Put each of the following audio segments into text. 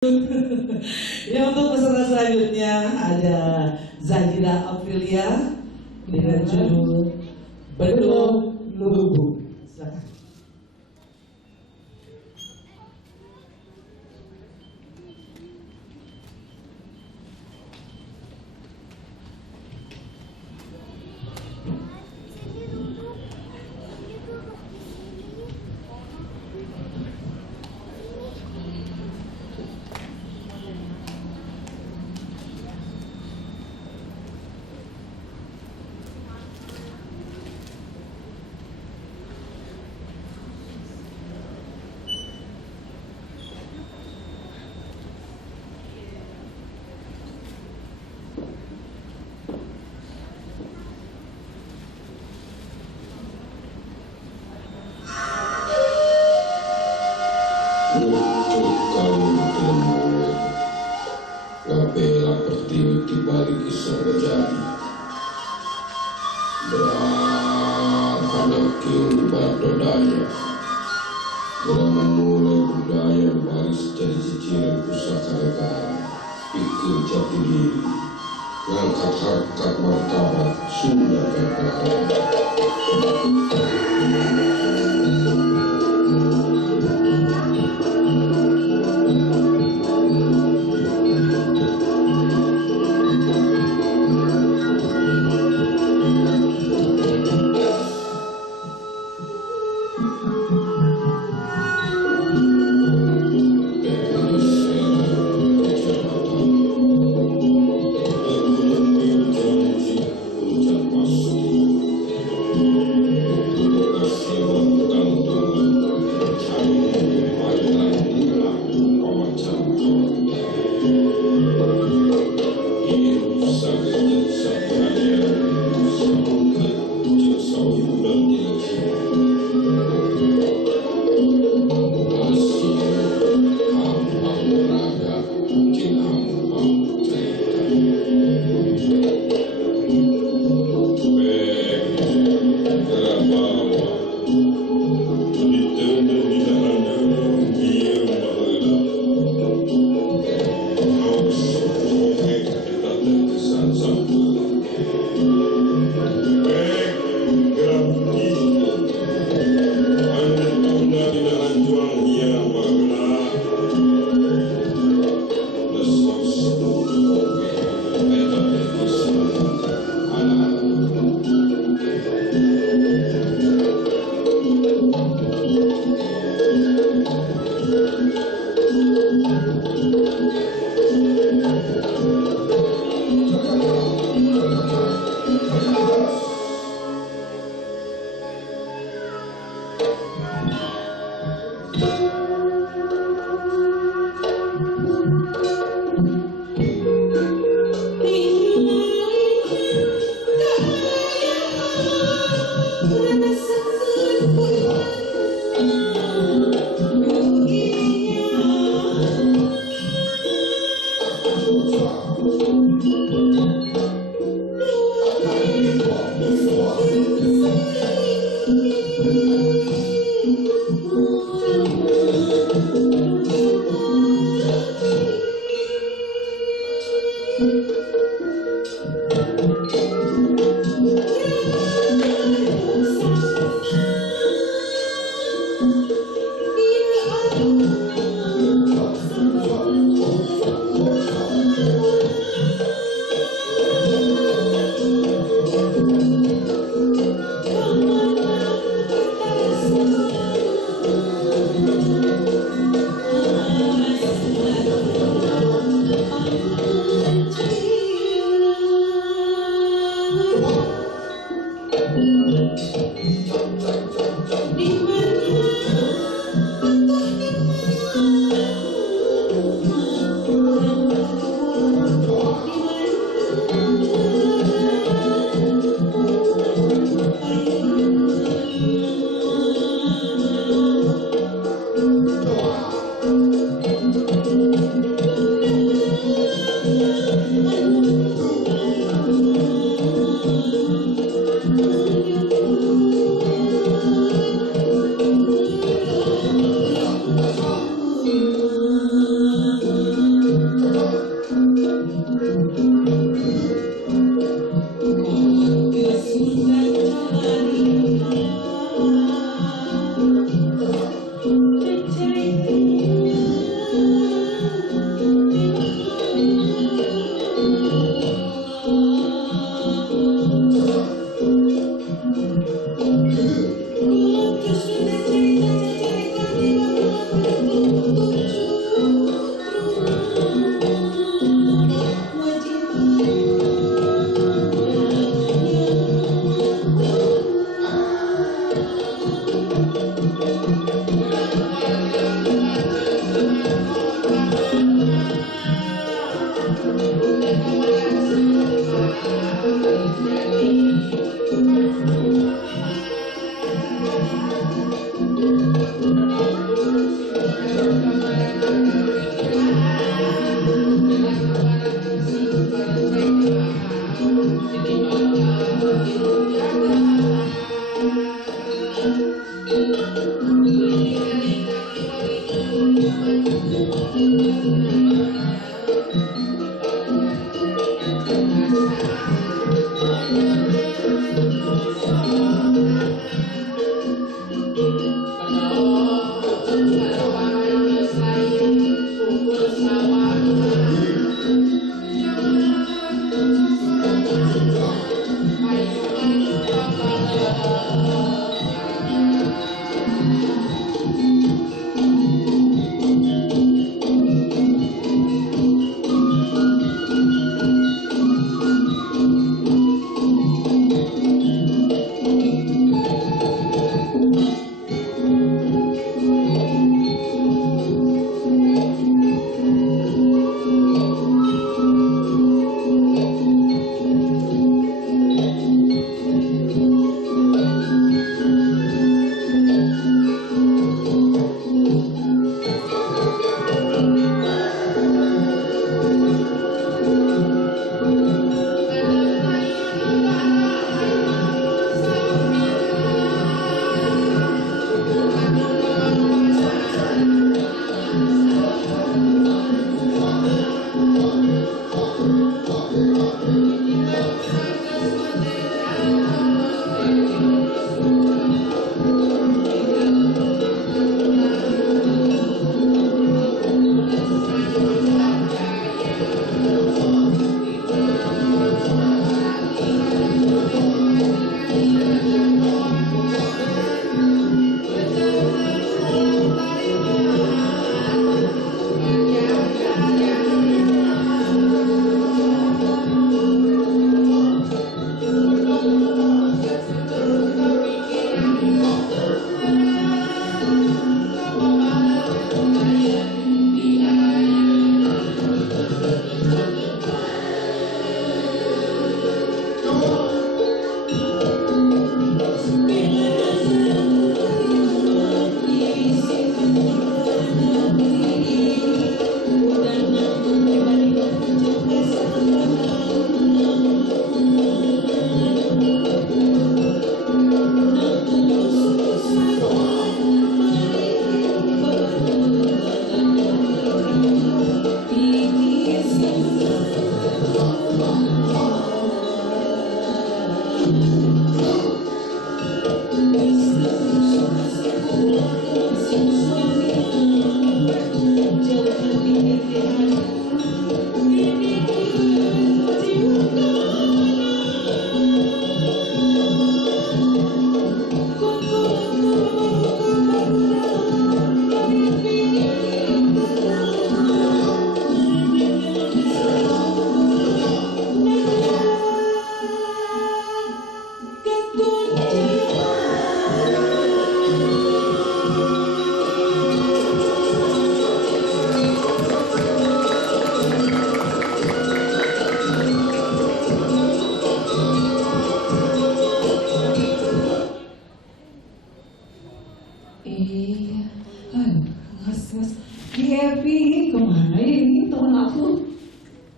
Ya, untuk peserta selanjutnya ada Zahira Aprilia dengan judul Belum Lugu. Silakan. Kapela Pertiwi di balik kisah terjadi. Beranak kini berdodaya. Dalam memulai budaya baris jadi ciciran pusaka negara. Pikir jati diri. Ngangkat harkat martabat Sunda Kekal. Some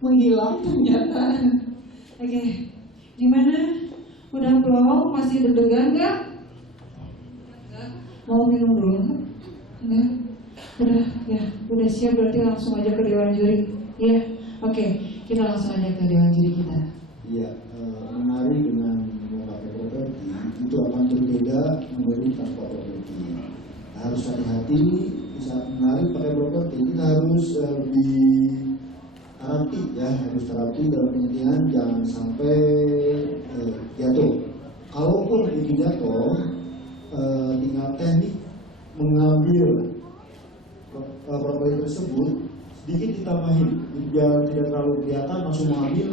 menghilang ternyata. Oke, gimana? Udah plong? Masih deg-degan nggak? Mau minum dulu? Enggak? Udah, ya, udah siap berarti langsung aja ke dewan juri. Iya, oke, kita langsung aja ke dewan juri kita. Iya, menari dengan memakai properti itu akan berbeda memberi tanpa properti. Harus hati-hati saat menari pakai properti. Kita harus terapi ya, harus terapi dalam pengertian jangan sampai jatuh. Kalaupun itu jatuh, tinggal teknik mengambil properti tersebut sedikit ditambahin biar tidak terlalu kelihatan, langsung mengambil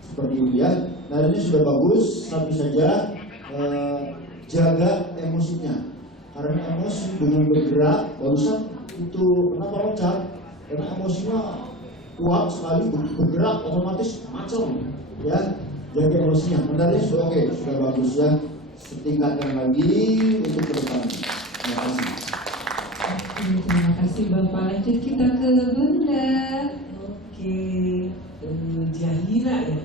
seperti itu ya. Nah ini sudah bagus, tapi saja jaga emosinya, karena emosi dengan bergerak barusan itu kenapa loncat, karena emosinya kuat sekali, bergerak otomatis macam ya. Jaga emosinya. Menariknya sudah oke, sudah bagus ya. Setingkatkan lagi untuk ke depan. Terima kasih. Terima kasih Bapak. Lanjut kita ke Bunda. Oke, Jahira ya?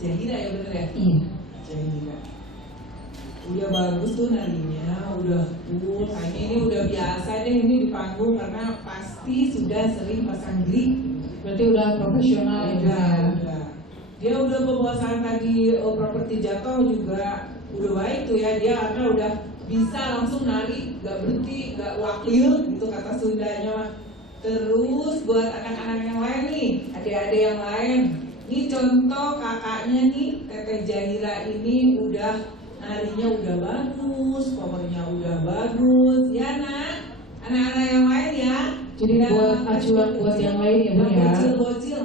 Jahira ya bener ya? Iya. Jahira. Udah bagus tuh narinya, udah kayaknya ini udah biasa deh ini di panggung karena pas pasti sudah sering pasang gig. Berarti udah profesional ya, Bu, ya. Udah. Dia udah pembahasan tadi properti jatuh juga udah baik tuh ya, dia karena udah bisa langsung narik, gak berhenti, gak wakil gitu kata Sundanya mah. Terus buat anak-anak yang lain nih, adik-adik yang lain, ini contoh kakaknya nih, Teteh Jahira ini udah narinya udah bagus, powernya udah bagus, ya nak, anak-anak yang lain ya. Jadi buat acuan buat yang lain ya, Bu, ya. Bocil-bocil,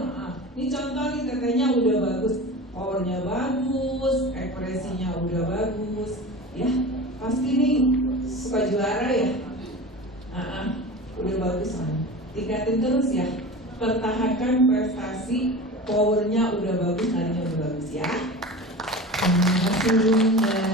ini contoh nih tetehnya udah bagus, powernya bagus, ekspresinya udah bagus, ya pasti nih suka juara ya. Udah bagus man. Tingkatin terus ya, pertahankan prestasi, powernya udah bagus, narinya udah bagus ya. Terima kasih Bunda.